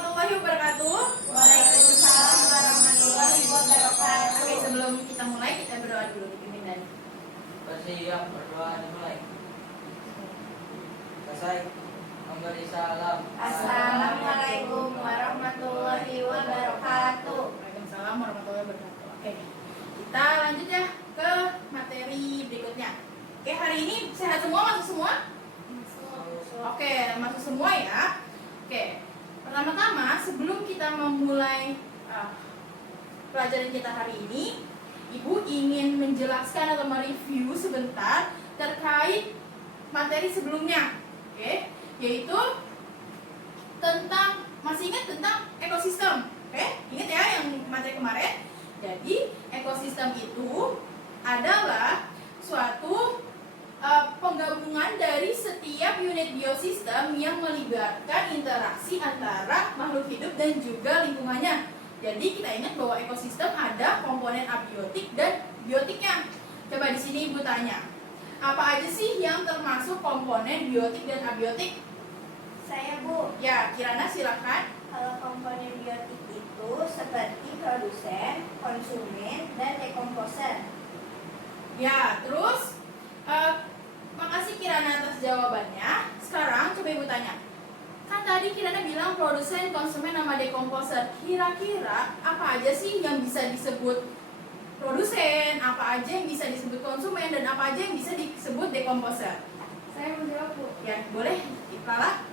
warahmatullahi wabarakatuh. Waalaikumsalam warahmatullahi wabarakatuh. Oke, sebelum kita mulai, kita berdoa dulu dipimpin dan bersiap berdoa dimulai. Selesai memberi salam. Assalamualaikum warahmatullahi wabarakatuh. Waalaikumsalam warahmatullahi wabarakatuh. Oke, kita lanjut ya ke materi berikutnya. Oke, hari ini sehat semua, masuk semua? Oke, masuk semua ya. Oke, pertama-tama sebelum kita memulai pelajaran kita hari ini, Ibu ingin menjelaskan atau mereview sebentar terkait materi sebelumnya. Oke, yaitu tentang, masih ingat tentang ekosistem. Oke, ingat ya yang materi kemarin. Jadi, ekosistem itu adalah suatu penggabungan dari setiap unit biosistem yang melibatkan interaksi antara makhluk hidup dan juga lingkungannya. Jadi kita ingat bahwa ekosistem ada komponen abiotik dan biotiknya. Coba di sini Ibu tanya, apa aja sih yang termasuk komponen biotik dan abiotik? Saya Bu, Ya, Kirana silakan. kalau komponen biotik itu seperti produsen, konsumen, dan dekomposer. Ya, terus makasih Kirana atas jawabannya. Sekarang coba Ibu tanya, kan tadi Kirana bilang produsen, konsumen, sama dekomposer. Kira-kira apa aja sih yang bisa disebut produsen, apa aja yang bisa disebut konsumen, dan apa aja yang bisa disebut dekomposer? Saya menjawab Bu, Ya, boleh, Lala?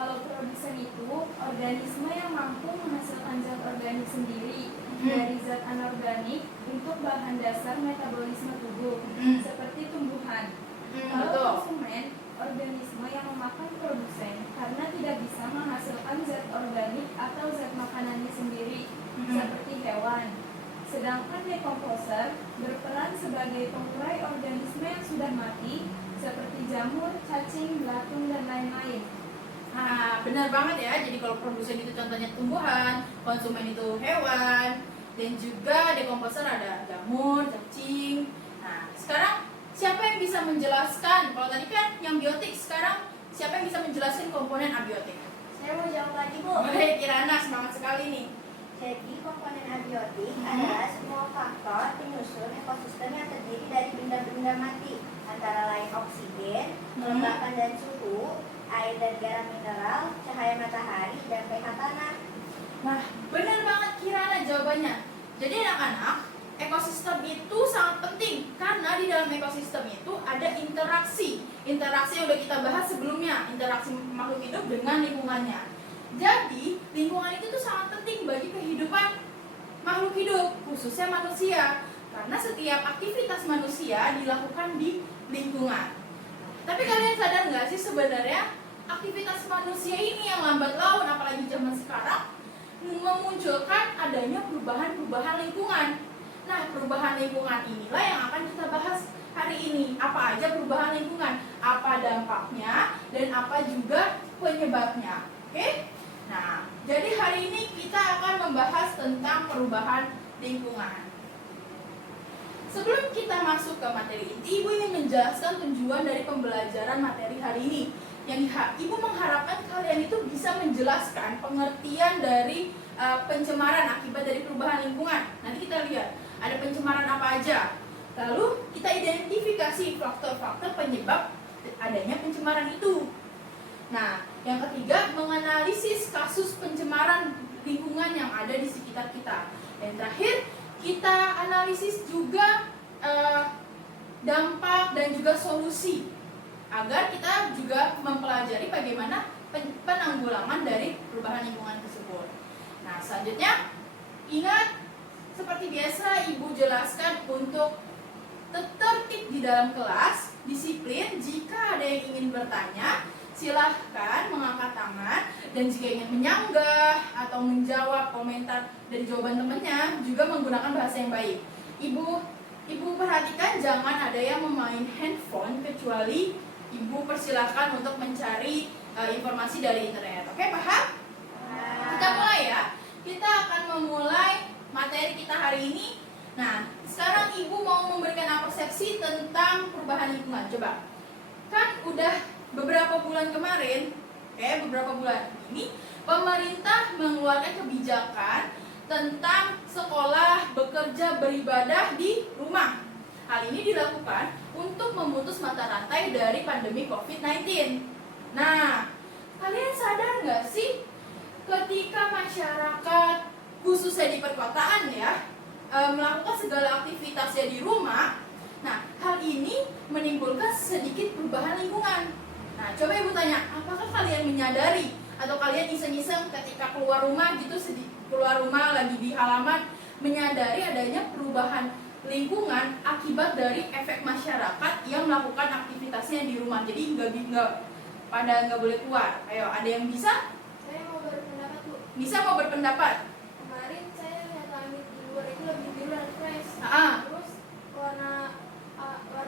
kalau produsen itu organisme yang mampu menghasilkan zat organik sendiri Hmm. dari zat anorganik untuk bahan dasar metabolisme tubuh, Hmm. seperti tumbuhan. Betul. Kalau konsumen, organisme yang memakan produsen karena tidak bisa menghasilkan zat organik atau zat makanannya sendiri, seperti hewan. Sedangkan dekomposer berperan sebagai pengurai organisme yang sudah mati, seperti jamur, cacing, belatung, dan lain-lain. Nah, benar banget ya. Jadi kalau produsen itu contohnya tumbuhan, konsumen itu hewan, dan juga dekomposer ada jamur, cacing. Nah, sekarang siapa yang bisa menjelaskan? Kalau tadi kan yang biotik, sekarang siapa yang bisa menjelaskan komponen abiotik? Saya mau jawab lagi Bu. Boleh, Kirana, semangat sekali nih. Jadi komponen abiotik adalah semua faktor penyusun ekosistem yang terdiri dari benda-benda mati, antara lain oksigen, kelembapan dan suhu, air dan garam mineral, cahaya matahari, dan pH tanah. Nah, benar banget Kirana jawabannya. Jadi anak-anak, ekosistem itu sangat penting karena di dalam ekosistem itu ada interaksi yang udah kita bahas sebelumnya, interaksi makhluk hidup dengan lingkungannya. Jadi lingkungan itu tuh sangat penting bagi kehidupan makhluk hidup, khususnya manusia, karena setiap aktivitas manusia dilakukan di lingkungan. Tapi kalian sadar nggak sih sebenarnya aktivitas manusia ini yang lambat laun, apalagi zaman sekarang, memunculkan adanya perubahan-perubahan lingkungan. Nah, perubahan lingkungan inilah yang akan kita bahas hari ini. Apa aja perubahan lingkungan, apa dampaknya, dan apa juga penyebabnya. Oke? Nah, jadi hari ini kita akan membahas tentang perubahan lingkungan. Sebelum kita masuk ke materi inti, Ibu ingin menjelaskan tujuan dari pembelajaran materi hari ini. Yang Ibu mengharapkan kalian itu bisa menjelaskan pengertian dari pencemaran akibat dari perubahan lingkungan. Nanti kita lihat ada pencemaran apa aja. Lalu kita identifikasi faktor-faktor penyebab adanya pencemaran itu. Nah, yang ketiga, menganalisis kasus pencemaran lingkungan yang ada di sekitar kita. Dan terakhir, kita analisis juga dampak dan juga solusi agar kita juga mempelajari bagaimana penanggulangan dari perubahan lingkungan tersebut. Nah, selanjutnya ingat seperti biasa Ibu jelaskan untuk tertib di dalam kelas, disiplin. Jika ada yang ingin bertanya, silahkan mengangkat tangan, dan jika ingin menyanggah atau menjawab komentar dari jawaban temannya juga menggunakan bahasa yang baik. Ibu perhatikan jangan ada yang memain handphone kecuali Ibu persilahkan untuk mencari informasi dari internet. Oke, paham? Kita mulai ya. Kita akan memulai materi kita hari ini. Nah, sekarang Ibu mau memberikan persepsi tentang perubahan lingkungan. Coba. Kan udah beberapa bulan kemarin, beberapa bulan ini pemerintah mengeluarkan kebijakan tentang sekolah, bekerja, beribadah di rumah. Hal ini dilakukan untuk memutus mata rantai dari pandemi COVID-19. Nah, kalian sadar nggak sih ketika masyarakat khususnya di perkotaan ya melakukan segala aktivitasnya di rumah, nah hal ini menimbulkan sedikit perubahan lingkungan. Nah, coba ibu tanya, apakah kalian menyadari atau kalian iseng-iseng ketika keluar rumah gitu, keluar rumah lagi di halaman, menyadari adanya perubahan lingkungan akibat dari efek masyarakat yang melakukan aktivitasnya di rumah. Jadi nggak boleh keluar. Ayo, ada yang bisa? Saya mau berpendapat, Bu. Bisa mau berpendapat? Kemarin saya lihat langit di luar itu lebih biru dan fresh. Terus warna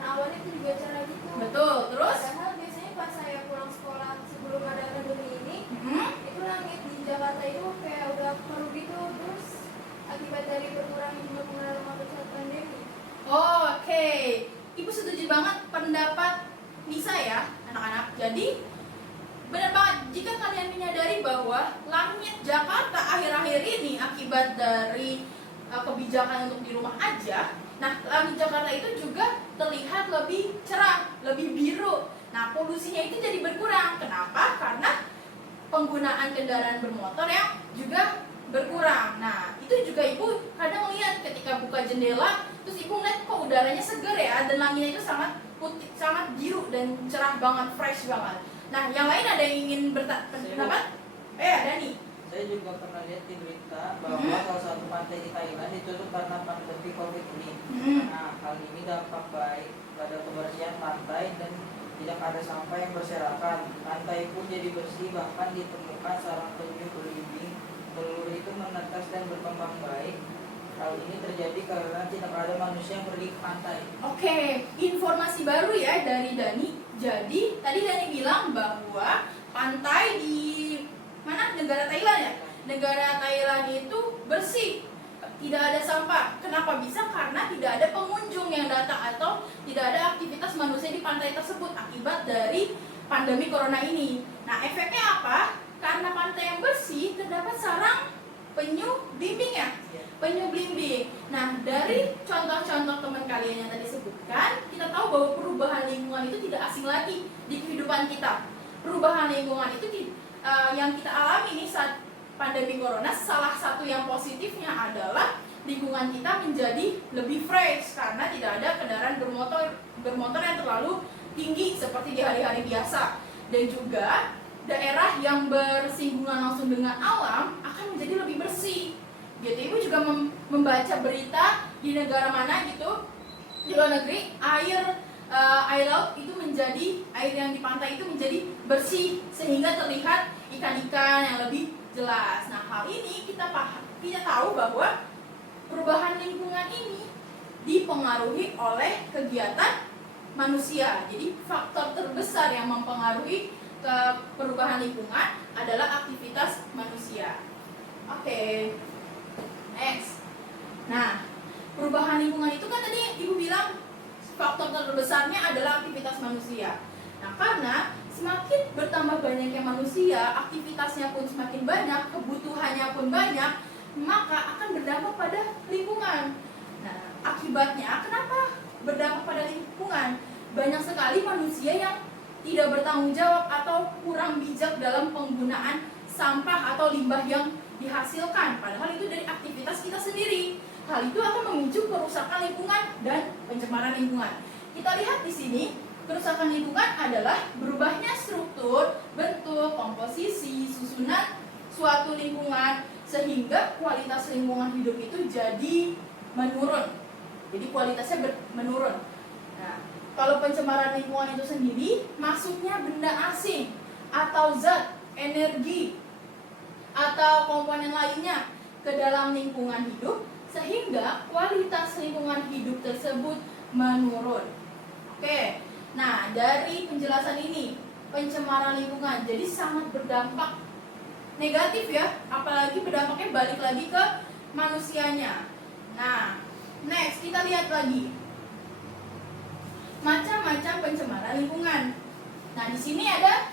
awannya itu juga cerah gitu. Betul. Terus? Padahal biasanya pas saya pulang sekolah sebelum ada pandemi ini, itu langit di Jakarta itu kayak udah keruh gitu. Terus akibat dari berkurangnya jumlah pengguna rumah saat pandemi. Oh, oke. Ibu setuju banget pendapat Nisa ya, anak-anak. Jadi benar banget jika kalian menyadari bahwa langit Jakarta akhir-akhir ini akibat dari kebijakan untuk di rumah aja. Nah, langit Jakarta itu juga terlihat lebih cerah, lebih biru. Nah, polusinya itu jadi berkurang. Kenapa? Karena penggunaan kendaraan bermotor yang juga berkurang. Nah, itu juga ibu kadang lihat ketika buka jendela, terus ibu ngeliat kok udaranya seger ya, dan langitnya itu sangat putih, sangat biru dan cerah banget, fresh banget. Nah, yang lain ada yang ingin berpendapat? Ada nih. Saya juga pernah lihat di berita bahwa salah satu pantai di Thailand ditutup karena pandemi COVID ini. Nah, hal ini dampak baik pada kebersihan pantai dan tidak ada sampah yang berserakan. Pantai pun jadi bersih, bahkan ditemukan sarang penyu belimbing. Telur itu menetas dan berkembang baik. Hal ini terjadi karena tidak ada manusia yang pergi ke pantai. Oke, informasi baru ya dari Dani. Jadi tadi Dani bilang bahwa pantai di mana? Negara Thailand ya? Negara Thailand itu bersih, tidak ada sampah. Kenapa bisa? Karena tidak ada pengunjung yang datang atau tidak ada aktivitas manusia di pantai tersebut akibat dari pandemi corona ini. Nah, efeknya apa? Karena pantai yang bersih terdapat sarang penyu belimbing ya? Penyu belimbing. Nah, dari contoh-contoh teman kalian yang tadi sebutkan, kita tahu bahwa perubahan lingkungan itu tidak asing lagi di kehidupan kita. Perubahan lingkungan itu yang kita alami nih saat pandemi corona, salah satu yang positifnya adalah lingkungan kita menjadi lebih fresh karena tidak ada kendaraan bermotor yang terlalu tinggi seperti di hari-hari biasa. Dan juga daerah yang bersinggungan langsung dengan alam akan menjadi lebih bersih. Gitu, ibu juga membaca berita di negara mana gitu di luar negeri air laut itu menjadi air yang di pantai itu menjadi bersih sehingga terlihat ikan-ikan yang lebih jelas. Nah, hal ini kita tahu bahwa perubahan lingkungan ini dipengaruhi oleh kegiatan manusia. Jadi faktor terbesar yang mempengaruhi ke perubahan lingkungan adalah aktivitas manusia. Oke. Next. Nah, perubahan lingkungan itu kan tadi ibu bilang faktor terbesarnya adalah aktivitas manusia. Nah, karena semakin bertambah banyaknya manusia, aktivitasnya pun semakin banyak, kebutuhannya pun banyak, maka akan berdampak pada lingkungan. Nah, akibatnya kenapa berdampak pada lingkungan? Banyak sekali manusia yang tidak bertanggung jawab atau kurang bijak dalam penggunaan sampah atau limbah yang dihasilkan, padahal itu dari aktivitas kita sendiri. Hal itu akan memicu kerusakan lingkungan dan pencemaran lingkungan. Kita lihat di sini, kerusakan lingkungan adalah berubahnya struktur, bentuk, komposisi, susunan suatu lingkungan sehingga kualitas lingkungan hidup itu jadi menurun. Jadi kualitasnya menurun. Nah, kalau pencemaran lingkungan itu sendiri masuknya benda asing atau zat, energi atau komponen lainnya ke dalam lingkungan hidup sehingga kualitas lingkungan hidup tersebut menurun. Oke, nah dari penjelasan ini pencemaran lingkungan jadi sangat berdampak negatif ya, apalagi berdampaknya balik lagi ke manusianya. Nah, next kita lihat lagi macam-macam pencemaran lingkungan. Nah, di sini ada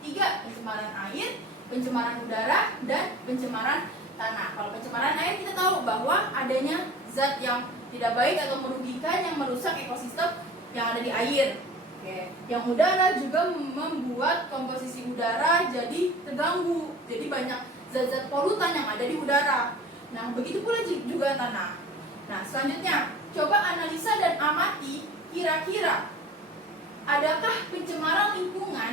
3, pencemaran air, pencemaran udara dan pencemaran tanah. Kalau pencemaran air kita tahu bahwa adanya zat yang tidak baik atau merugikan yang merusak ekosistem yang ada di air. Oke. Yang udara juga membuat komposisi udara jadi terganggu. Jadi banyak zat-zat polutan yang ada di udara. Nah, begitu pula juga tanah. Nah, selanjutnya, coba analisa dan amati kira-kira adakah pencemaran lingkungan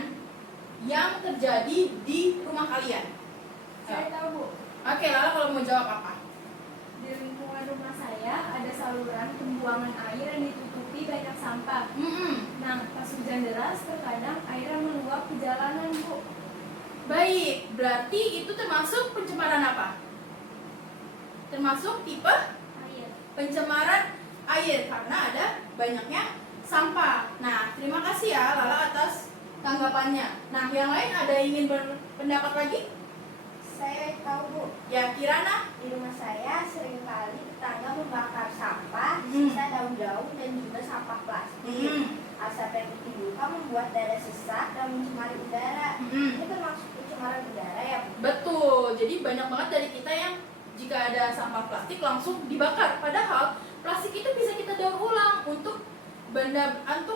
yang terjadi di rumah kalian? Saya tahu, Bu. Oke, Lala kalau mau jawab apa? Di lingkungan rumah saya ada saluran pembuangan air yang ditutupi banyak sampah. Nah, pas hujan deras terkadang airnya meluap ke jalanan, Bu. Baik, berarti itu termasuk pencemaran apa? Termasuk tipe Air. pencemaran air karena ada banyaknya sampah. Nah, terima kasih ya Lala atas tanggapannya. Nah, yang lain ada yang ingin berpendapat lagi? Saya tahu, Bu. Ya, Kirana? Di rumah saya seringkali tetangga membakar sampah, sisa daun-daun dan juga sampah plastik. Asap yang ditimbulkan membuat darah sesak dan mencemari udara. Ini termasuk pencemaran udara ya, Bu? Betul. Jadi banyak banget dari kita yang jika ada sampah plastik langsung dibakar. Padahal plastik itu bisa kita daur ulang untuk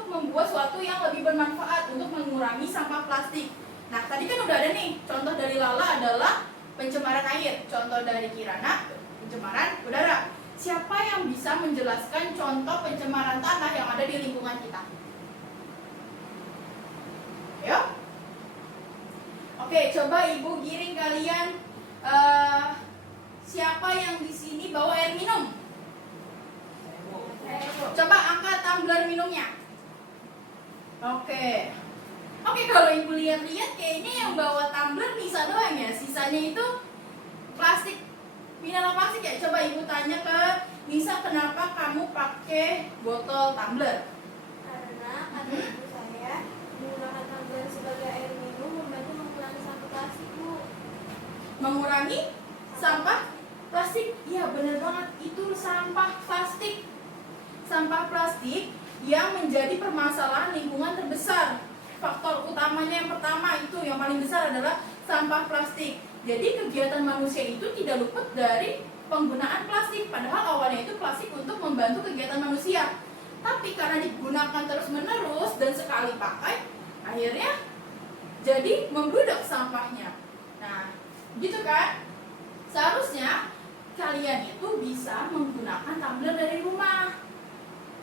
membuat sesuatu yang lebih bermanfaat untuk mengurangi sampah plastik. Nah, tadi kan udah ada nih contoh dari Lala adalah pencemaran air, contoh dari Kirana pencemaran udara. Siapa yang bisa menjelaskan contoh pencemaran tanah yang ada di lingkungan kita? Ayo. Oke, coba Ibu giring kalian. Siapa yang di sini bawa air minum? Coba angkat tumbler minumnya. Oke, kalau Ibu lihat-lihat kayaknya yang bawa tumbler Nisa doang ya. Sisanya itu plastik, mineral plastik ya. Coba Ibu tanya ke Nisa, kenapa kamu pakai botol tumbler? Karena kata ibu saya, menggunakan tumbler sebagai air minum membantu mengurangi sampah plastik, Bu. Mengurangi sampah plastik. Iya, benar banget. Itu sampah plastik. Sampah plastik yang menjadi permasalahan lingkungan terbesar. Faktor utamanya yang pertama itu yang paling besar adalah sampah plastik. Jadi kegiatan manusia itu tidak luput dari penggunaan plastik. Padahal awalnya itu plastik untuk membantu kegiatan manusia. Tapi karena digunakan terus-menerus dan sekali pakai, akhirnya jadi membludak sampahnya. Nah, gitu kan? Seharusnya kalian itu bisa menggunakan tumbler dari rumah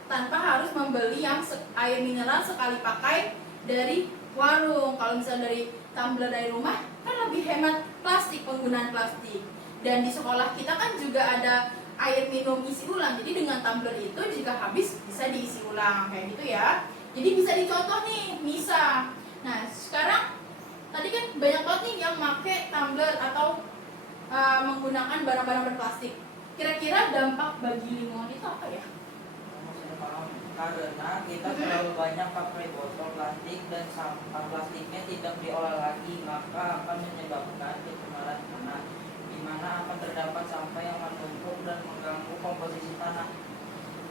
tanpa harus membeli yang air mineral sekali pakai dari warung. Kalau misalnya dari tumbler dari rumah kan lebih hemat plastik, penggunaan plastik. Dan di sekolah kita kan juga ada air minum isi ulang. Jadi dengan tumbler itu jika habis bisa diisi ulang kayak gitu ya. Jadi bisa dicontoh nih, Nisa. Nah, sekarang tadi kan banyak banget nih yang pakai tumbler atau menggunakan barang-barang berplastik. Kira-kira dampak bagi lingkungan itu apa ya? Karena kita terlalu banyak pakai botol plastik dan sampah plastiknya tidak diolah lagi, maka akan menyebabkan pencemaran tanah, di mana akan terdapat sampah yang menumpuk dan mengganggu komposisi tanah.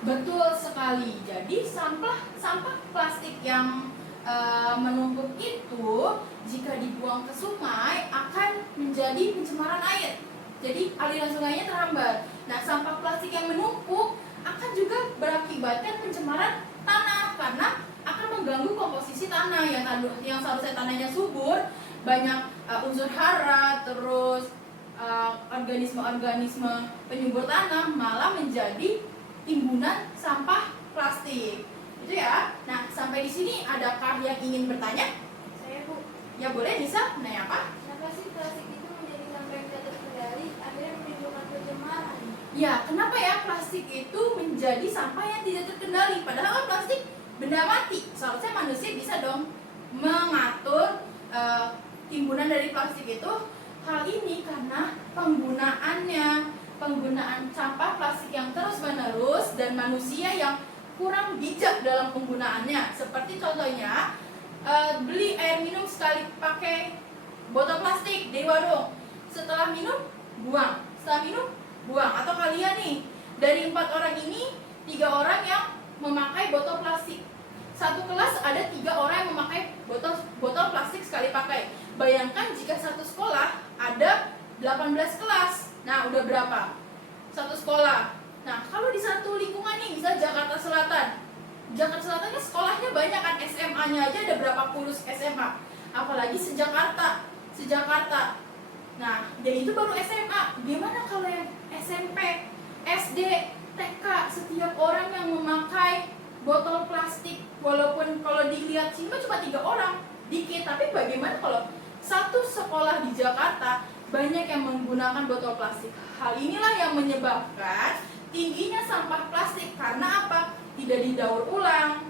Betul sekali. Jadi sampah plastik yang menumpuk itu jika dibuang ke sungai akan menjadi pencemaran air. Jadi aliran sungainya terhambat. Nah, sampah plastik yang menumpuk akan juga berakibatkan pencemaran tanah karena akan mengganggu komposisi tanah yang seharusnya tanahnya subur, banyak unsur hara, terus organisme-organisme penyubur tanah malah menjadi timbunan sampah plastik. Itu ya. Nah, sampai di sini adakah yang ingin bertanya? Saya, Bu. Ya boleh, Nisa. Nanya apa? Kenapa sih plastik itu menjadi sampah yang tidak terkendali, akhirnya menimbulkan pencemaran? Ya, kenapa ya plastik itu menjadi sampah yang tidak terkendali? Padahal kan plastik benda mati. Seharusnya manusia bisa dong mengatur timbunan dari plastik itu. Hal ini karena penggunaan sampah plastik yang terus-menerus dan manusia yang kurang bijak dalam penggunaannya. Seperti contohnya beli air minum sekali pakai botol plastik di warung. Setelah minum, buang. Setelah minum, buang. Atau kalian nih, dari 4 orang ini 3 orang yang memakai botol plastik. Satu kelas ada 3 orang yang memakai botol plastik sekali pakai. bayangkan jika satu sekolah ada 18 kelas. Nah, udah berapa? Satu sekolah. Nah, kalau di satu lingkungan nih, misal Jakarta Selatan. Jakarta Selatan kan sekolahnya banyak kan, SMA-nya aja ada berapa puluh SMA. Apalagi sejakarta. Nah, jadi itu baru SMA. Gimana kalau yang SMP, SD, TK, setiap orang yang memakai botol plastik, walaupun kalau dilihat sini cuma 3 orang, dikit. Tapi bagaimana kalau satu sekolah di Jakarta banyak yang menggunakan botol plastik? Hal inilah yang menyebabkan tingginya sampah plastik. Karena apa? Tidak didaur ulang.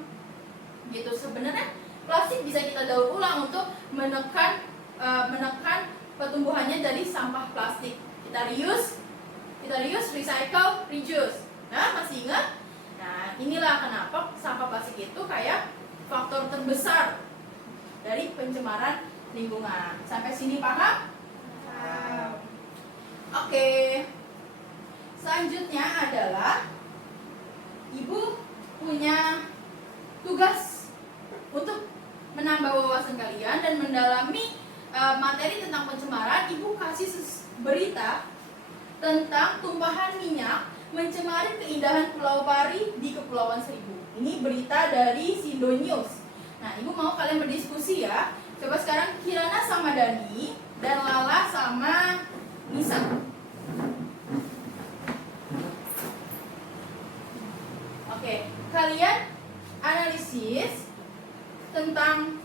Gitu. Sebenarnya plastik bisa kita daur ulang untuk menekan pertumbuhannya dari sampah plastik. Kita reuse, recycle, reduce. Nah, masih ingat? Nah, inilah kenapa sampah plastik itu kayak faktor terbesar dari pencemaran lingkungan. Sampai sini paham? Oke. Selanjutnya adalah Ibu punya tugas untuk menambah wawasan kalian dan mendalami materi tentang pencemaran. Ibu kasih berita tentang tumpahan minyak mencemari keindahan Pulau Pari di Kepulauan Seribu. Ini berita dari Sindo News. Nah, Ibu mau kalian berdiskusi ya. Coba sekarang Kirana sama Dani dan Lala sama Nisa. Oke, kalian analisis tentang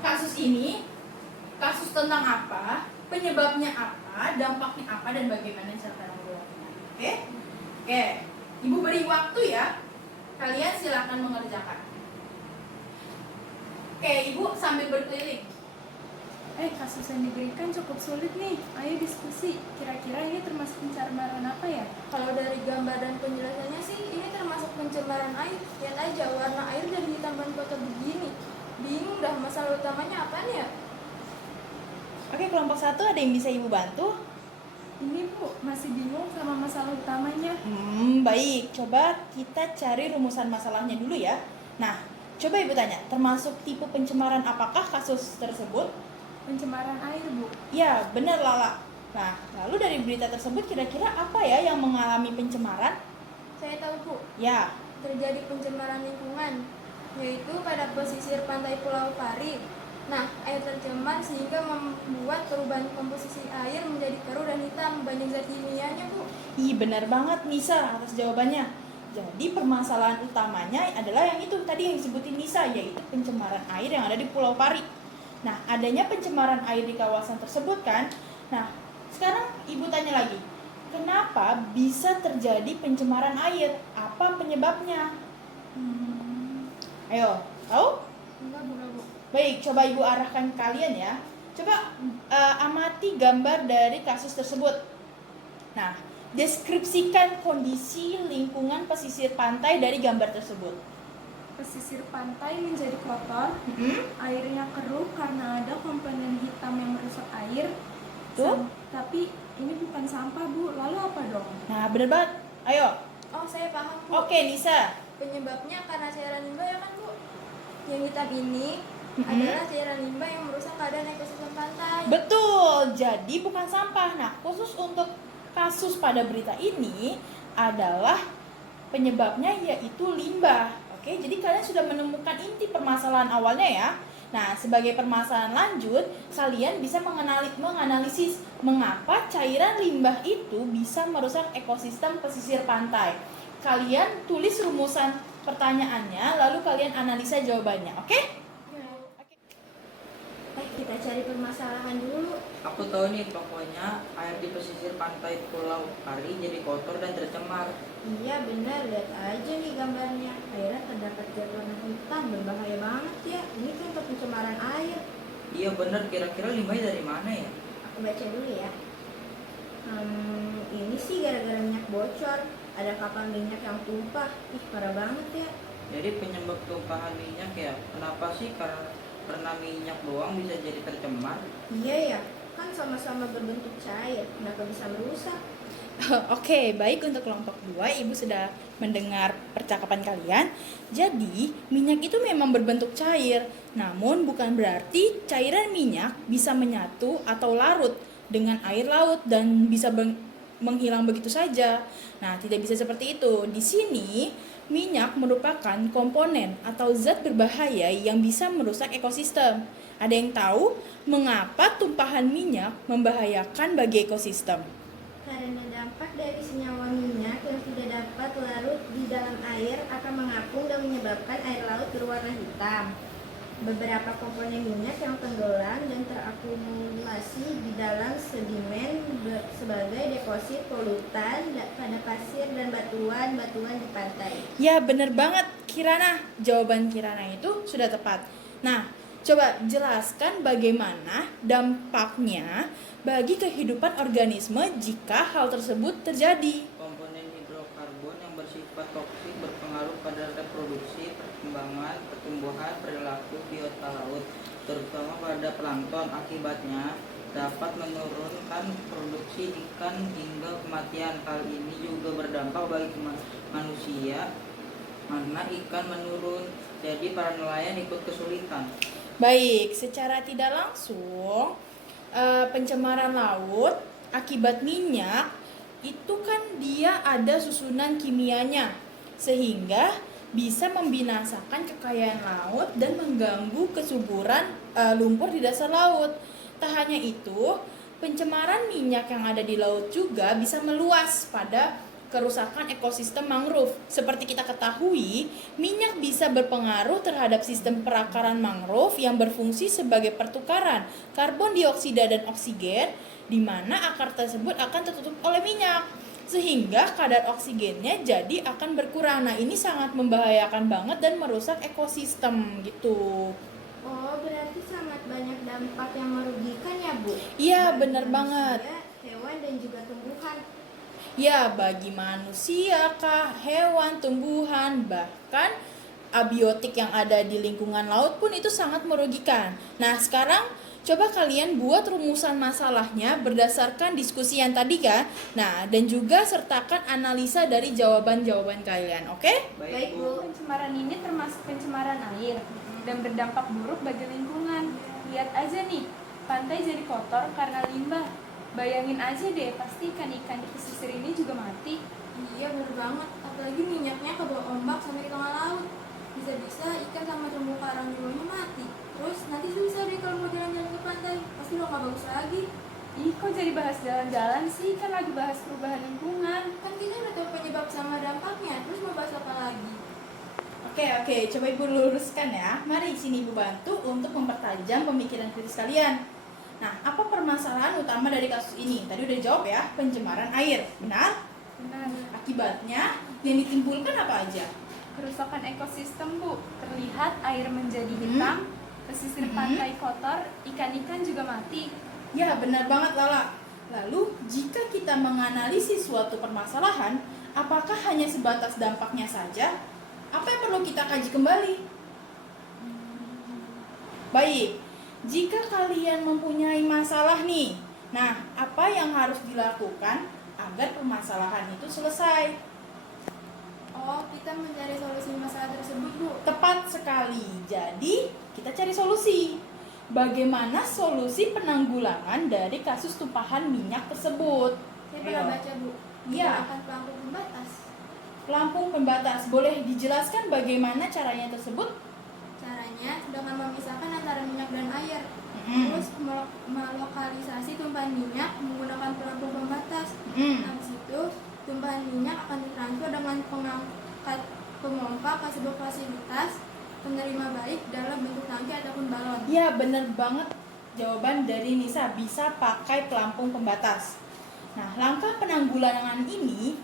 kasus ini. Kasus tentang apa, penyebabnya apa, dampaknya apa, dan bagaimana cara menanggulanginya. Oke, Ibu beri waktu ya. Kalian silakan mengerjakan. Oke, Ibu sambil berkeliling. Kasus yang diberikan cukup sulit nih. Ayo diskusi. Kira-kira ini termasuk pencemaran apa ya? Kalau dari gambar dan penjelasannya sih ini termasuk pencemaran air. Lihat aja warna air dari hitam dan kotor begini. Bingung dah masalah utamanya apaan ya? Oke, kelompok 1 ada yang bisa Ibu bantu? Ini Bu, masih bingung sama masalah utamanya. Baik. Coba kita cari rumusan masalahnya dulu ya. Nah, coba Ibu tanya, termasuk tipe pencemaran apakah kasus tersebut? Pencemaran air, Bu. Ya, benar Lala. Nah, lalu dari berita tersebut kira-kira apa ya yang mengalami pencemaran? Saya tahu Bu, Ya, terjadi pencemaran lingkungan, yaitu pada pesisir pantai Pulau Pari. Nah, air tercemar sehingga membuat perubahan komposisi air menjadi keruh dan hitam, banyak zat kimianya Bu. benar banget Nisa atas jawabannya. Jadi permasalahan utamanya adalah yang itu tadi yang disebutin Nisa, yaitu pencemaran air yang ada di Pulau Pari. Nah, adanya pencemaran air di kawasan tersebut kan. Nah, sekarang Ibu tanya lagi, kenapa bisa terjadi pencemaran air? Apa penyebabnya? Ayo, tahu? Enggak Bu. Baik, coba Ibu arahkan kalian ya. Coba amati gambar dari kasus tersebut. Nah, deskripsikan kondisi lingkungan pesisir pantai dari gambar tersebut. Pesisir pantai menjadi kotor, airnya keruh karena ada komponen hitam yang merusak air. Tuh. Tapi ini bukan sampah Bu, lalu apa dong? Nah, bener banget. Ayo. Oh, saya paham Bu. Oke, Nisa. Penyebabnya karena cairan limbah ya kan Bu? Yang hitam ini adalah cairan limbah yang merusak keadaan ekosistem pantai. Betul. Jadi bukan sampah. Nah, khusus untuk kasus pada berita ini adalah penyebabnya yaitu limbah. Oke, jadi kalian sudah menemukan inti permasalahan awalnya ya. Nah, sebagai permasalahan lanjut, kalian bisa menganalisis mengapa cairan limbah itu bisa merusak ekosistem pesisir pantai. Kalian tulis rumusan pertanyaannya, lalu kalian analisa jawabannya, oke? Kita cari permasalahan dulu. Aku tahu nih, pokoknya air di pesisir pantai Pulau Pari jadi kotor dan tercemar. Iya benar, lihat aja nih gambarnya. Airnya terdapat zat warna hitam, berbahaya banget ya. Ini contoh pencemaran air. Iya bener, kira-kira limbahnya dari mana ya? Aku baca dulu ya. Ini sih gara-gara minyak bocor. Ada kapal minyak yang tumpah. Ih, parah banget ya. Jadi penyebab tumpahan minyak ya? Kenapa sih? Karena minyak doang bisa jadi tercemar? Iya ya, kan sama-sama berbentuk cair. Kenapa bisa merusak? Oke, baik untuk kelompok 2, Ibu sudah mendengar percakapan kalian. Jadi, minyak itu memang berbentuk cair, namun bukan berarti cairan minyak bisa menyatu atau larut dengan air laut dan bisa menghilang begitu saja. Nah, tidak bisa seperti itu. Di sini, minyak merupakan komponen atau zat berbahaya yang bisa merusak ekosistem. Ada yang tahu mengapa tumpahan minyak membahayakan bagi ekosistem? Karena dampak dari senyawa minyak yang tidak dapat larut di dalam air akan mengapung dan menyebabkan air laut berwarna hitam. Beberapa komponen minyak yang tenggelam dan terakumulasi di dalam sedimen sebagai deposit polutan pada pasir dan batuan-batuan di pantai. Ya, benar banget, Kirana. Jawaban Kirana itu sudah tepat. Nah, coba jelaskan bagaimana dampaknya bagi kehidupan organisme jika hal tersebut terjadi. Komponen hidrokarbon yang bersifat toksik berpengaruh pada reproduksi, perkembangan, pertumbuhan, perilaku biota laut, terutama pada plankton. Akibatnya dapat menurunkan produksi ikan hingga kematian. Hal ini juga berdampak bagi manusia karena ikan menurun, jadi para nelayan ikut kesulitan. Baik, secara tidak langsung pencemaran laut akibat minyak itu kan dia ada susunan kimianya sehingga bisa membinasakan kekayaan laut dan mengganggu kesuburan lumpur di dasar laut. Tak hanya itu, pencemaran minyak yang ada di laut juga bisa meluas pada kerusakan ekosistem mangrove. Seperti kita ketahui, minyak bisa berpengaruh terhadap sistem perakaran mangrove yang berfungsi sebagai pertukaran karbon dioksida dan oksigen, di mana akar tersebut akan tertutup oleh minyak, sehingga kadar oksigennya jadi akan berkurang. Nah, ini sangat membahayakan banget dan merusak ekosistem gitu. Oh, berarti sangat banyak dampak yang merugikan ya, Bu? Iya, Bagi benar banget. manusia, hewan dan juga tumbuhan. Ya, bagi manusia kah, hewan, tumbuhan, bahkan abiotik yang ada di lingkungan laut pun itu sangat merugikan. Nah, sekarang coba kalian buat rumusan masalahnya berdasarkan diskusi yang tadi kan. Nah, dan juga sertakan analisa dari jawaban-jawaban kalian, oke? Baik, Bu. Pencemaran ini termasuk pencemaran air dan berdampak buruk bagi lingkungan. Lihat aja nih, pantai jadi kotor karena limbah. Bayangin aja deh, pasti ikan-ikan di pesisir ini juga mati. Iya bener banget, apalagi minyaknya kebawa ombak sampai di tengah laut. Bisa-bisa ikan sama terumbu karang di bawahnya mati. Terus nanti susah deh kalau mau jalan-jalan ke pantai, pasti udah gak bagus lagi. Ih, kok jadi bahas jalan-jalan sih? Kan lagi bahas perubahan lingkungan. Kan kita udah tahu penyebab sama dampaknya, terus mau bahas apa lagi? Oke, coba Ibu luruskan ya. Mari sini Ibu bantu untuk mempertajam pemikiran kritis kalian. Nah, apa permasalahan utama dari kasus ini? Tadi udah jawab ya, pencemaran air. Benar? Benar. Akibatnya yang ditimbulkan apa aja? Kerusakan ekosistem, Bu. Terlihat air menjadi hitam, pesisir pantai kotor, ikan-ikan juga mati. Ya, benar banget Lala. Lalu, jika kita menganalisis suatu permasalahan, apakah hanya sebatas dampaknya saja? Apa yang perlu kita kaji kembali? Baik, jika kalian mempunyai masalah nih, nah apa yang harus dilakukan agar permasalahan itu selesai? Oh, kita mencari solusi masalah tersebut, Bu. Tepat sekali. Jadi, kita cari solusi. Bagaimana solusi penanggulangan dari kasus tumpahan minyak tersebut? Saya pernah Ayo. baca, Bu. Iya. Menggunakan pelampung pembatas. Pelampung pembatas. Boleh dijelaskan bagaimana caranya tersebut? Caranya dengan memisahkan antara minyak dan air. Mm-mm. Terus melokalisasi tumpahan minyak menggunakan pelampung pembatas. Mm. Habis itu, tumpahan minyak akan ditransfer dengan pengangkat pemompa ke sebuah fasilitas penerima balik dalam bentuk tangki ataupun balon. Ya, benar banget jawaban dari Nisa, bisa pakai pelampung pembatas. Nah, langkah penanggulangan ini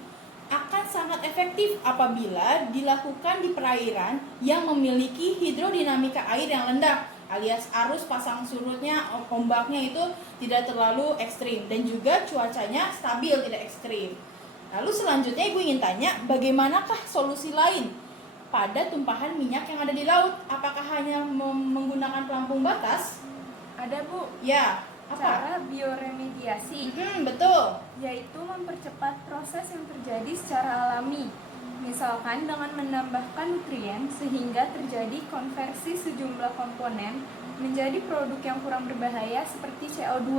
akan sangat efektif apabila dilakukan di perairan yang memiliki hidrodinamika air yang rendah, alias arus pasang surutnya, ombaknya itu tidak terlalu ekstrim dan juga cuacanya stabil, tidak ekstrim. Lalu selanjutnya Ibu ingin tanya, bagaimanakah solusi lain pada tumpahan minyak yang ada di laut? Apakah hanya menggunakan pelampung batas? Ada, Bu. Ya, Cara bioremediasi, Betul. yaitu mempercepat proses yang terjadi secara alami. Misalkan dengan menambahkan nutrien sehingga terjadi konversi sejumlah komponen menjadi produk yang kurang berbahaya seperti CO2,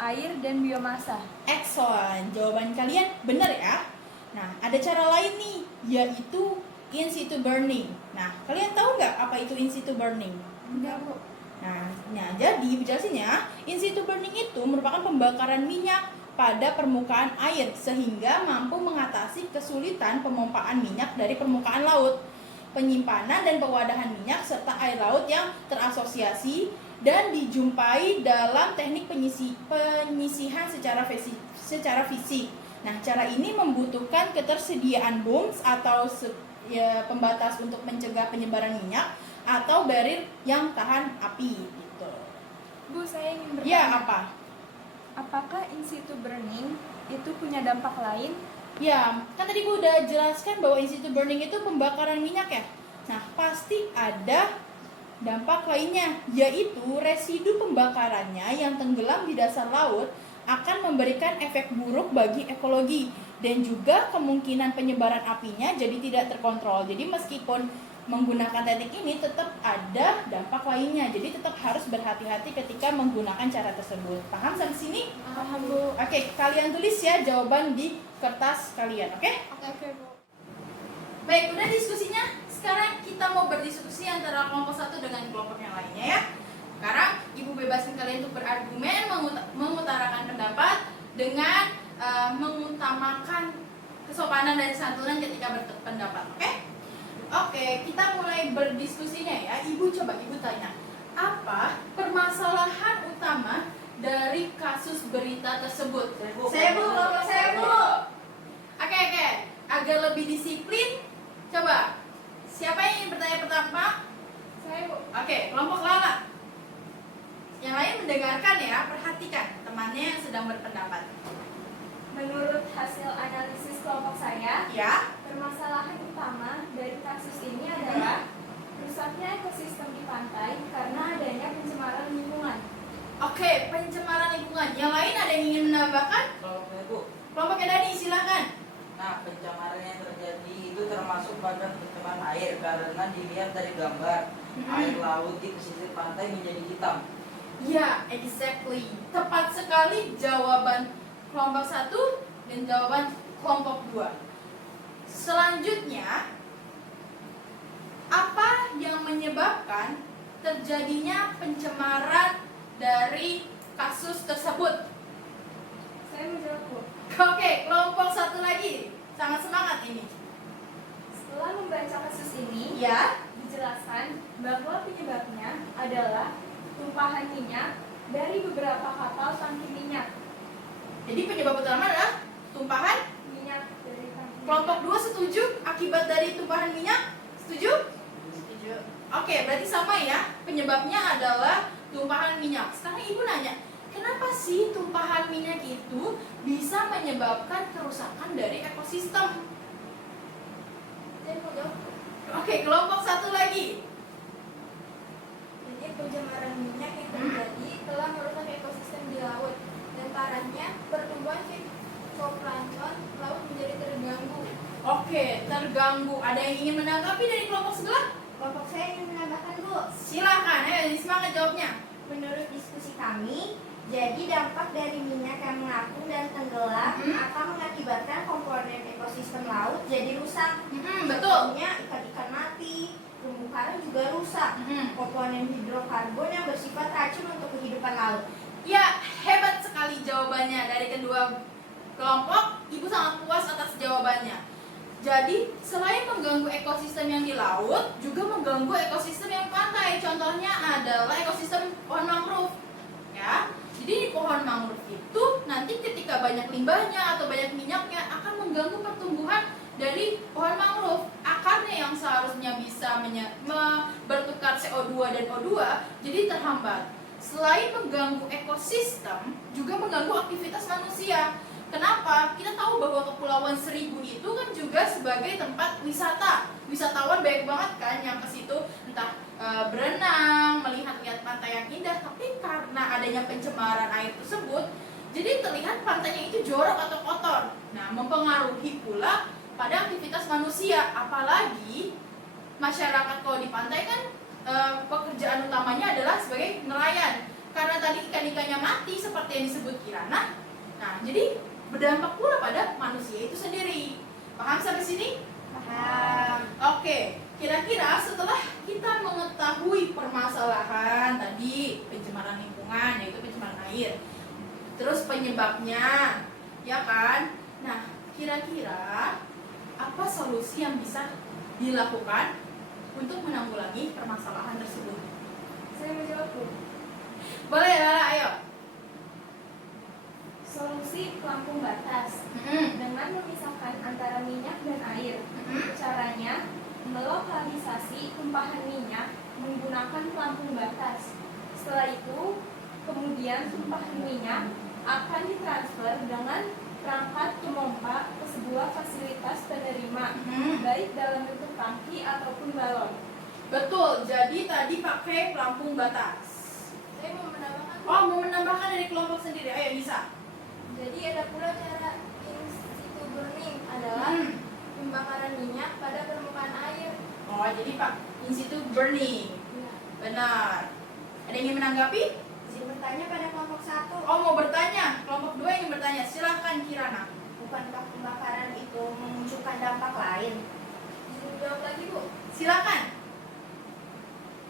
air, dan biomasa. Excellent. Jawaban kalian benar ya. Nah, ada cara lain nih, yaitu in situ burning. Nah, kalian tahu nggak apa itu in situ burning? Enggak, Bu. Nah, jadi penjelasannya, in situ burning itu merupakan pembakaran minyak pada permukaan air sehingga mampu mengatasi kesulitan pemompaan minyak dari permukaan laut, penyimpanan dan pewadahan minyak serta air laut yang terasosiasi dan dijumpai dalam teknik penyisihan secara fisik. Nah, cara ini membutuhkan ketersediaan booms atau pembatas untuk mencegah penyebaran minyak atau barrier yang tahan api gitu. Bu, saya ingin bertanya. Ya, apa? Apakah in situ burning itu punya dampak lain? Ya, kan tadi gue udah jelaskan bahwa in situ burning itu pembakaran minyak ya. Nah, pasti ada dampak lainnya, yaitu residu pembakarannya yang tenggelam di dasar laut akan memberikan efek buruk bagi ekologi dan juga kemungkinan penyebaran apinya jadi tidak terkontrol. Jadi meskipun menggunakan teknik ini tetap ada dampak lainnya. Jadi tetap harus berhati-hati ketika menggunakan cara tersebut. Paham sampai sini? Paham, Bu. Oke, kalian tulis ya jawaban di kertas kalian, oke? Oke, Bu. Baik, udah diskusinya. Sekarang kita mau berdiskusi antara kelompok satu dengan kelompok yang lainnya ya. Sekarang Ibu bebaskan kalian untuk berargumen, mengutarakan pendapat dengan mengutamakan kesopanan dan santunan ketika berpendapat, oke? Oke, kita mulai berdiskusinya ya. Ibu tanya, apa permasalahan utama dari kasus berita tersebut? Saya, Bu. Kelompok saya, Bu. Oke, agar lebih disiplin, coba siapa yang ingin bertanya pertama? Saya, Bu. Oke, kelompok Lala. Yang lain mendengarkan ya, perhatikan temannya yang sedang berpendapat. Menurut hasil analisis kelompok saya, Ya. permasalahan utama dari kasus ini adalah rusaknya ekosistem di pantai karena adanya pencemaran lingkungan. Oke, pencemaran lingkungan. Yang lain ada yang ingin menambahkan? Kalau saya, Bu, Kelompoknya Dani, silakan. nah pencemaran yang terjadi itu termasuk pada pencemaran air karena dilihat dari gambar air laut di pesisir pantai menjadi hitam. Ya, exactly. Tepat sekali jawaban kelompok 1 dan jawaban kelompok 2. Selanjutnya, apa yang menyebabkan terjadinya pencemaran dari kasus tersebut? Saya menjawab, Bu. Oke, kelompok 1 lagi. Sangat semangat ini. Setelah membaca kasus ini, Ya. dijelaskan bahwa penyebabnya adalah tumpahan minyak dari beberapa kapal tangki minyak. Jadi penyebab utama adalah tumpahan. Minyak dari tangki Kelompok minyak. 2 setuju akibat dari tumpahan minyak? Setuju? Setuju. Oke, berarti sama ya. Penyebabnya adalah tumpahan minyak. Sekarang Ibu nanya, kenapa sih tumpahan minyak itu bisa menyebabkan kerusakan dari ekosistem? Saya mau jawab. Oke, kelompok 1 lagi. Jadi pencemaran minyak yang terjadi telah merusak ekosistem di laut. Dan parahnya pertumbuhan fitoplankton laut menjadi terganggu. Oke, terganggu. Ada yang ingin menanggapi dari kelompok sebelah? Kelompok saya ingin menambahkan, Bu. Silakan, ayo semangat jawabnya. Menurut diskusi kami, jadi dampak dari minyak yang mengapung dan tenggelam akan mengakibatkan komponen ekosistem laut jadi rusak. Betul. Contohnya ikan-ikan mati, terumbu karang juga rusak. Komponen hidrokarbon yang bersifat racun untuk kehidupan laut. Ya, hebat sekali jawabannya dari kedua kelompok. Ibu sangat puas atas jawabannya. Jadi, selain mengganggu ekosistem yang di laut, juga mengganggu ekosistem yang pantai. Contohnya adalah ekosistem pohon mangrove. Ya, jadi di pohon mangrove itu nanti ketika banyak limbahnya atau banyak minyaknya akan mengganggu pertumbuhan dari pohon mangrove. Akarnya yang seharusnya bisa bertukar CO2 dan O2 jadi terhambat. Selain mengganggu ekosistem, juga mengganggu aktivitas manusia. Kenapa? Kita tahu bahwa Kepulauan Seribu itu kan juga sebagai tempat wisata. Wisatawan banyak banget kan yang ke situ entah berenang, melihat-lihat pantai yang indah. Tapi karena adanya pencemaran air tersebut, jadi terlihat pantainya itu jorok atau kotor. Nah, mempengaruhi pula pada aktivitas manusia, apalagi masyarakat kalau di pantai kan pekerjaan utamanya adalah sebagai nelayan. Karena tadi ikan-ikannya mati seperti yang disebut Kirana. Nah, jadi berdampak pula pada manusia itu sendiri. Paham sampai sini? Paham. Oke, kira-kira setelah kita mengetahui permasalahan tadi pencemaran lingkungan, yaitu pencemaran air, terus penyebabnya, ya kan? Nah, kira-kira apa solusi yang bisa dilakukan untuk menanggulangi permasalahan tersebut? Saya menjawab, Bu. Boleh, Lala, ayo. Solusi pelampung batas dengan memisahkan antara minyak dan air. Caranya melokalisasi tumpahan minyak menggunakan pelampung batas. Setelah itu, kemudian tumpahan minyak akan ditransfer dengan perangkat pemompa ke sebuah fasilitas penerima, baik dalam bentuk tangki ataupun galon. Betul, jadi tadi pakai pelampung batas. Saya mau menambahkan. Oh, mau menambahkan dari kelompok sendiri, ayo bisa. Jadi ada pula cara in situ burning adalah pembakaran minyak pada permukaan air. Oh, jadi Pak, in situ burning. Nah, Benar. Ada yang ingin menanggapi? Izin bertanya pada kelompok 1. Oh, mau bertanya. Kelompok 2 ingin bertanya. Silahkan Kirana. Bukankah pembakaran itu memunculkan dampak lain? izin jawab lagi, Bu. Silakan.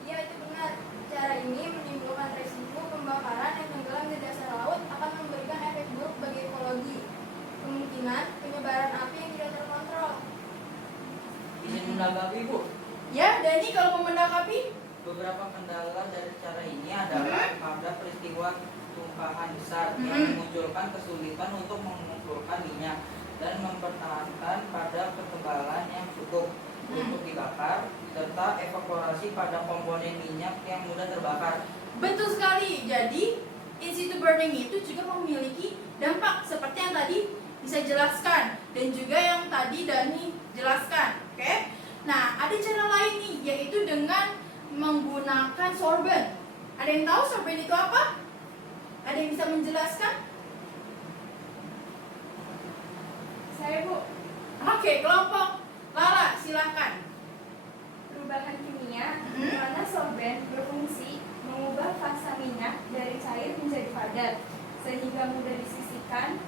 Iya, itu benar. Cara ini menimbulkan resiko pembakaran yang tenggelam di dasar laut akan memberikan efek buruk bagi ekologi. Kemungkinan penyebaran api yang tidak terkontrol. Izin menanggapi, Bu. Ya, Dani kalau mau menanggapi? Beberapa kendala dari cara ini adalah pada peristiwa tumpahan besar yang memunculkan kesulitan untuk mengumpulkan minyak dan mempertahankan pada ketebalan yang cukup untuk dibakar, serta evaporasi pada komponen minyak yang mudah terbakar. Betul sekali. Jadi, in situ burning itu juga memiliki dampak seperti yang tadi bisa jelaskan dan juga yang tadi Dani jelaskan. Oke? Nah, ada cara lain nih, yaitu dengan menggunakan sorben. Ada yang tahu sorben itu apa? Ada yang bisa menjelaskan? Saya, Bu. Oke, kelompok Lala, silahkan. Perubahan kimia di mana sorben berfungsi mengubah fasa minyak dari cair menjadi padat sehingga mudah disisihkan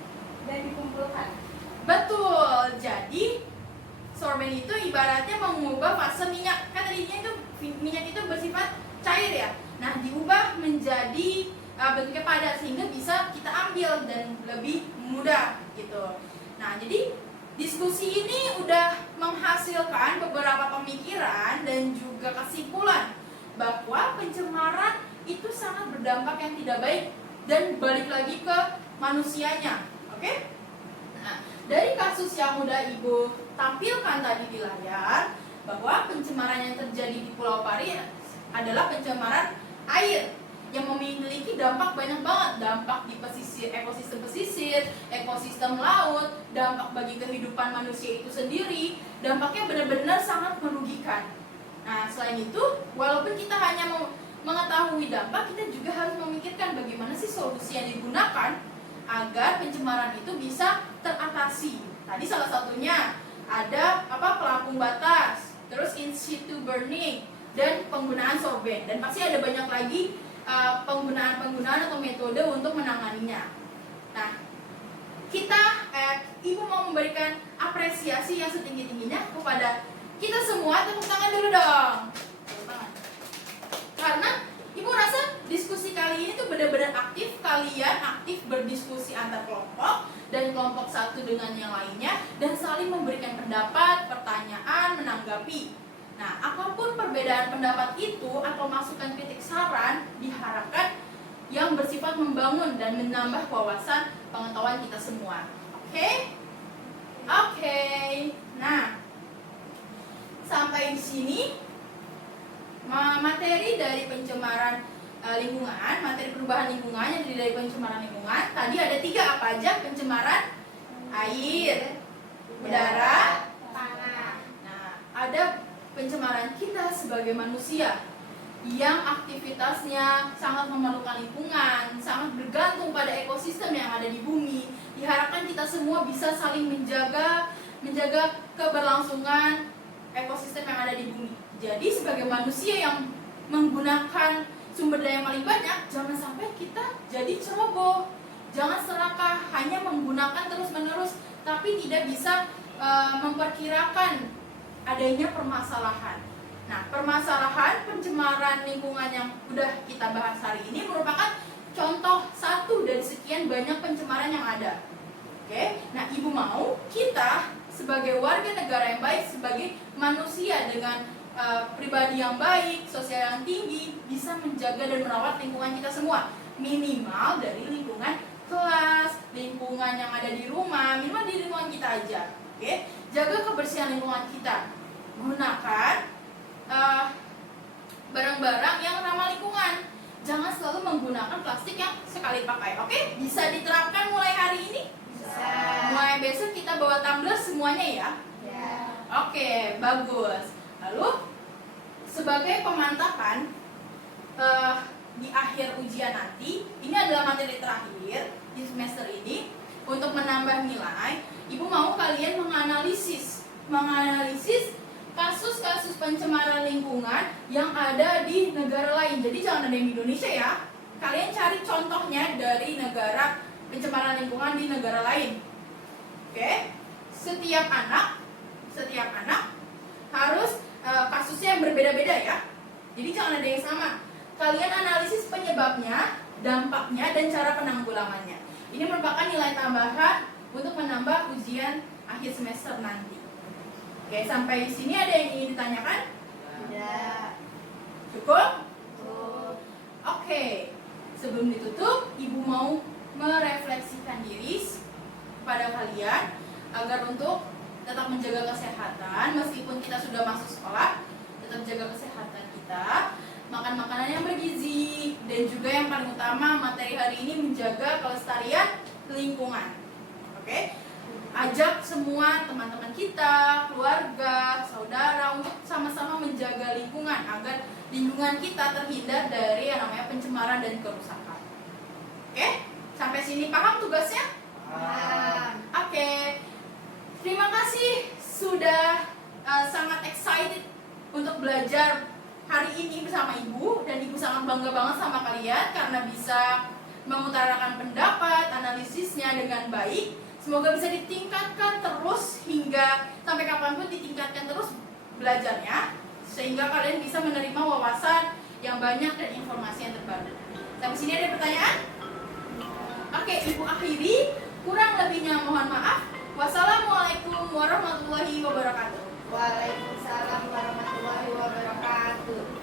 dan dikumpulkan. Betul. Jadi sorben itu ibaratnya mengubah fase minyak. Kan tadinya itu minyak itu bersifat cair ya. Nah, diubah menjadi bentuknya padat sehingga bisa kita ambil dan lebih mudah gitu. Nah, jadi diskusi ini udah menghasilkan beberapa pemikiran dan juga kesimpulan bahwa pencemaran itu sangat berdampak yang tidak baik dan balik lagi ke manusianya. Oke? Nah, dari kasus yang udah Ibu tampilkan tadi di layar, bahwa pencemaran yang terjadi di Pulau Pari adalah pencemaran air yang memiliki dampak banyak banget, dampak di ekosistem ekosistem laut, dampak bagi kehidupan manusia itu sendiri, dampaknya benar-benar sangat merugikan. Nah, selain itu, walaupun kita hanya mengetahui dampak, kita juga harus memikirkan bagaimana sih solusi yang digunakan agar pencemaran itu bisa teratasi. Tadi salah satunya ada pelampung batas, terus in situ burning, dan penggunaan sorben. Dan pasti ada banyak lagi penggunaan atau metode untuk menanganinya. Nah, Ibu mau memberikan apresiasi yang setinggi-tingginya kepada kita semua. Tepuk tangan dulu dong. Tepuk tangan. Karena Ibu rasa diskusi kali ini tuh benar-benar aktif. Kalian aktif berdiskusi antar kelompok dan kelompok satu dengan yang lainnya dan saling memberikan pendapat, pertanyaan, menanggapi. Nah, apapun perbedaan pendapat itu atau masukan kritik saran diharapkan yang bersifat membangun dan menambah wawasan pengetahuan kita semua. Oke? Oke. Nah, sampai di sini materi dari pencemaran lingkungan, materi perubahan lingkungan yang terdiri dari pencemaran lingkungan. Tadi ada 3 apa aja? Pencemaran air, udara, tanah. nah, ada pencemaran kita sebagai manusia. yang aktivitasnya sangat memerlukan lingkungan, sangat bergantung pada ekosistem yang ada di bumi. Diharapkan kita semua bisa saling menjaga keberlangsungan ekosistem yang ada di bumi. Jadi sebagai manusia yang menggunakan sumber daya yang paling banyak, jangan sampai kita jadi ceroboh. Jangan serakah hanya menggunakan terus-menerus tapi tidak bisa memperkirakan adanya permasalahan. Nah, permasalahan pencemaran lingkungan yang udah kita bahas hari ini merupakan contoh satu dari sekian banyak pencemaran yang ada. Oke, nah Ibu mau kita sebagai warga negara yang baik, sebagai manusia dengan pribadi yang baik, sosial yang tinggi, bisa menjaga dan merawat lingkungan kita semua. Minimal dari lingkungan kelas, lingkungan yang ada di rumah, minimal di lingkungan kita aja. Oke, jaga kebersihan lingkungan kita. Gunakan barang-barang yang ramah lingkungan. Jangan selalu menggunakan plastik yang sekali pakai. Oke, bisa diterapkan mulai hari ini? Bisa. Mulai besok kita bawa tumbler semuanya ya? Ya. Oke, bagus. Lalu sebagai pemantapan di akhir ujian nanti, ini adalah materi terakhir di semester ini. Untuk menambah nilai, Ibu mau kalian menganalisis kasus-kasus pencemaran lingkungan yang ada di negara lain. Jadi jangan ada yang di Indonesia ya. Kalian cari contohnya dari negara pencemaran lingkungan di negara lain. Oke? Setiap anak harus kasusnya yang berbeda-beda ya. Jadi jangan ada yang sama. Kalian analisis penyebabnya, dampaknya, dan cara penanggulangannya. Ini merupakan nilai tambahan untuk menambah ujian akhir semester nanti. Oke, sampai sini ada yang ingin ditanyakan? Tidak. Cukup? Tuh. Oke, sebelum ditutup, Ibu mau merefleksikan diri kepada kalian agar untuk tetap menjaga kesehatan. Meskipun kita sudah masuk sekolah, tetap jaga kesehatan kita, makan makanan yang bergizi, dan juga yang paling utama materi hari ini menjaga kelestarian lingkungan. Oke? Ajak semua teman-teman kita, keluarga, saudara untuk sama-sama menjaga lingkungan agar lingkungan kita terhindar dari yang namanya pencemaran dan kerusakan. Oke? Sampai sini paham tugasnya? Oke. Terima kasih sudah sangat excited untuk belajar hari ini bersama Ibu, dan Ibu sangat bangga banget sama kalian karena bisa mengutarakan pendapat, analisisnya dengan baik. Semoga bisa ditingkatkan terus hingga sampai kapanpun ditingkatkan terus belajarnya, sehingga kalian bisa menerima wawasan yang banyak dan informasi yang terbaru. Sampai sini ada pertanyaan? Oke, Ibu akhiri. Kurang lebihnya mohon maaf. Wassalamualaikum warahmatullahi wabarakatuh. Waalaikumsalam warahmatullahi wabarakatuh.